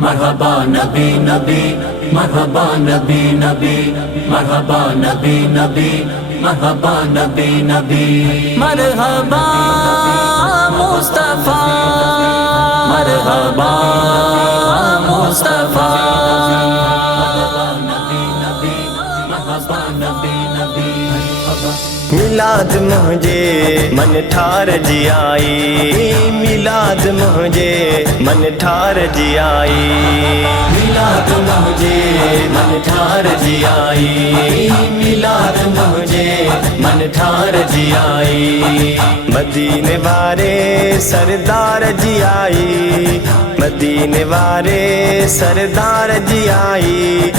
مرحبا نبی نبی مرحبا نبی نبی مرحبا نبی نبی مرحبا نبی نبی مرحبا مصطفیٰ مرحبا مصطفیٰ مرحبا نبی نبی میلاد مجھے من ٹھار جی آئی میلاد مجھے من ٹھار جی آئی میلاد مجھے من ٹھار جی آئی میلاد مجھے من ٹھار جی آئی مدینے والے سردار جی آئی مدینے والے سردار جی آئی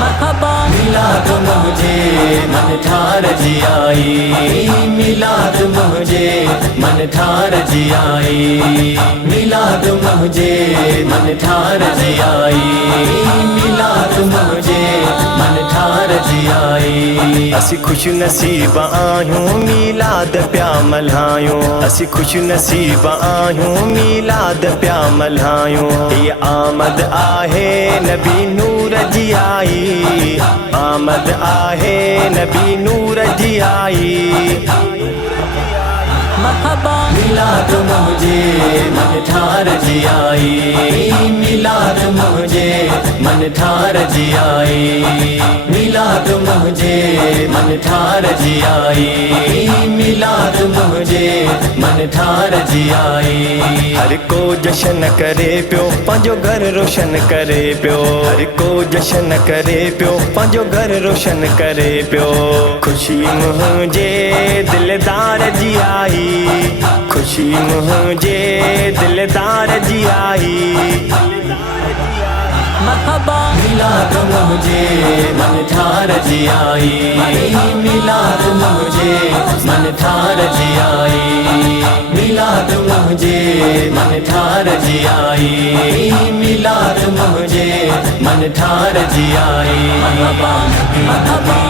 مرحبا میلاد مجھے من ٹھار جی آئی میلاد مجھے من ٹھار جی آئی میلاد مجھے من ٹھار جی آئی میلاد مجھے من ٹھار جی آئی اسی خوش نصیب آیوں میلاد پیا ملھایوں اسی خوش نصیب آیوں میلاد پیا ملھایوں یہ آمد آہے نبی نور جی آئی آمد آہے نبی نور جی آئی مرحبا میلاد مجھے من ٹھار جی آئی میلاد مجھے من ٹھار جی آئی میلاد مجھے من ٹھار جی آئی میلاد مجھے من ٹھار جی آئی ہر کو جشن کرے پیو پنجو گھر روشن کرے پیو ہر کو جشن کرے پیو پنجو گھر روشن کرے پیو خوشی مجھے دلدار جی آئی خوشی مجھے دلدار جی آئی مرحبا میلاد مجھے من ٹھار جی آئی میلاد مجھے من ٹھار جی آئی میلاد مجھے من ٹھار جی آئی میلاد مجھے من ٹھار جی آئی مرحبا مرحبا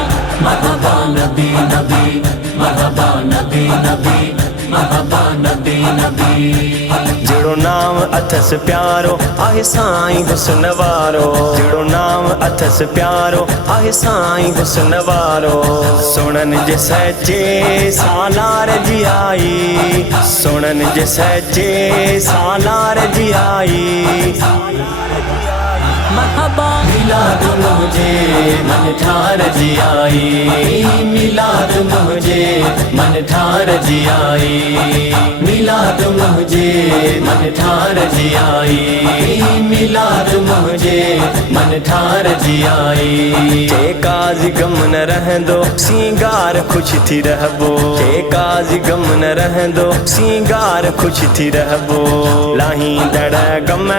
مرحبا نبی نبی مرحبا نبی نبی مرحبا نبی نبی جڑو نام اتھس پیارو آہ سائیں حسن وارو جڑو نام اتھس پیارو آہ سائیں حسن وارو سنن جے سچے سالار جی آئی سنن جے سچے سالار جی آئی مرحبا میلاد مجھے من ٹھار جی آئی میلاد مجھے من ٹھار جی آئی میلاد مجھے من ٹھار جی آئی میلاد مجھے من ٹھار جی آئی تے قاضی غم نہ رہن دو سینگار خوش تھی رہبو تے قاضی غم نہ رہن دو سینگار خوش تھی رہبو لاہیں دڑ غم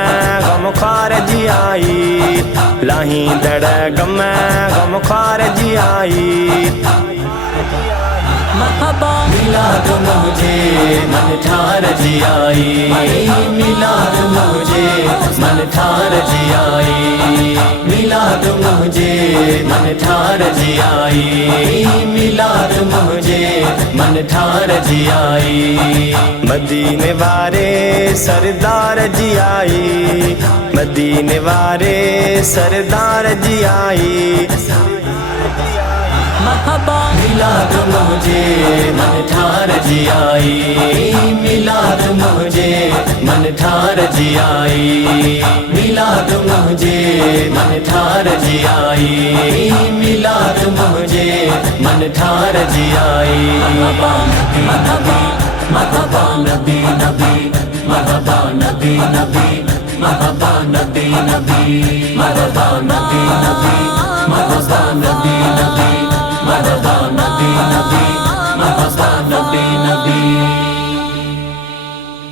غم خوار جی آئی لاہیں دڑ غم غم خوار جی آئی مرحبا میلاد مجھے من ٹھار جی آئی میلاد مجھے من ٹھار جی آئی میلاد مجھے من ٹھار جی آئی میلاد مجھے من ٹھار جی آئی مدینے والے سردار جی آئی مدینے والے سردار جی آئی مرحبا میلاد مجھے من ٹھار جی آئی میلاد مجھے من ٹھار جی آئی میلاد مجھے من ٹھار جی آئی میلاد مجھے من ٹھار جی آئی مرحبا مرحبا مرحبا نبی نبی مرحبا نبی نبی مرحبا نبی نبی مرحبا نبی نبی مرحبا نبی